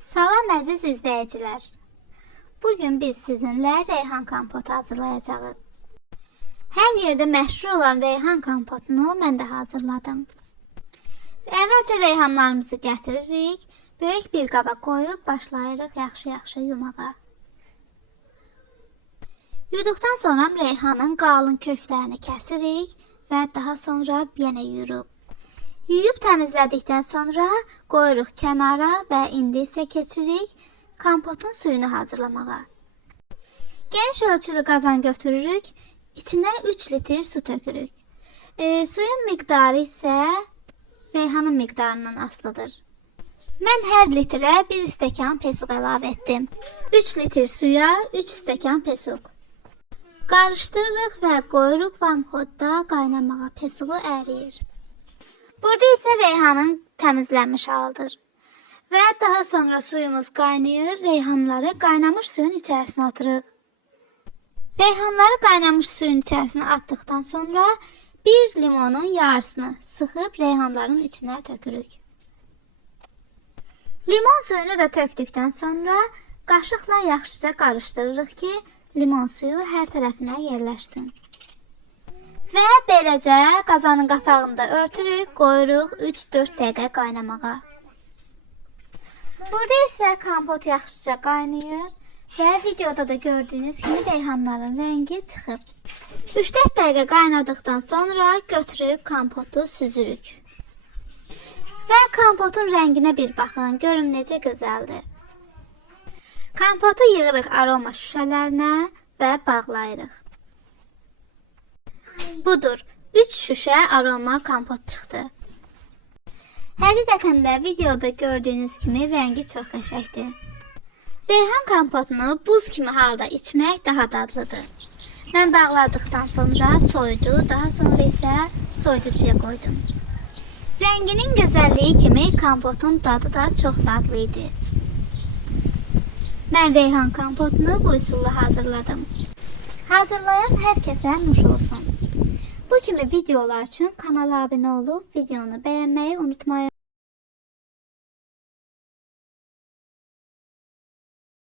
Salam əziz izləyicilər. Bugün biz sizinlə reyhan kompotu hazırlayacağıq. Hər yerdə məşhur olan reyhan kompotunu mən də hazırladım. Əvvəlcə reyhanlarımızı gətiririk, böyük bir qaba qoyub başlayırıq yaxşı-yaxşı yumağa. Yuduqdan sonra reyhanın qalın köklərini kəsirik və daha sonra yenə yuyuruq. Yuyub təmizlədikdən sonra qoyuruq kənara və indi isə keçirik kompotun suyunu hazırlamağa. Geniş ölçülü qazan götürürük, içinə 3 litr su tökürük. Suyun miqdarı isə reyhanın miqdarından asılıdır. Mən hər litrə 1 stəkan pesuq əlavə etdim. 3 litr suya 3 stəkan pesuq. Qarışdırırıq və qoyuruq vamxodda qaynamağa, pesuğu əriyir. Burada isə reyhanın təmizlənmiş halıdır. Və daha sonra suyumuz qaynayır, reyhanları qaynamış suyun içərisinə atırıq. Reyhanları qaynamış suyun içərisinə atdıqdan sonra bir limonun yarısını sıxıb reyhanların içinə tökürük. Limon suyunu da tökdükdən sonra qaşıqla yaxşıca qarışdırırıq ki, limon suyu hər tərəfinə yerləşsin. Və beləcə qazanın qapağını da örtürük, qoyuruq 3-4 dəqiqə qaynamağa. Burada isə kompot yaxşıca qaynayır və videoda da gördüyünüz kimi reyhanların rəngi çıxıb. 3-4 dəqiqə qaynadıqdan sonra götürüb kompotu süzürük. Və kompotun rənginə bir baxın, görün necə gözəldir. Kompotu yığırıq aroma şüşələrinə və bağlayırıq. Budur, 3 şüşə aroma kompot çıxdı. Həqiqətən də videoda gördüyünüz kimi rəngi çox qəşəngdir. Reyhan kompotunu buz kimi halda içmək daha dadlıdır. Mən bağladıqdan sonra soyudu, daha sonra isə soyuducuya qoydum. Rənginin gözəlliyi kimi kompotun dadı da çox dadlı idi. Mən reyhan kompotunu bu üsulla hazırladım. Hazırlayan hər kəsə nuş olsun. Bu kimi videolar üçün kanala abunə olub videonu bəyənməyi unutmayın.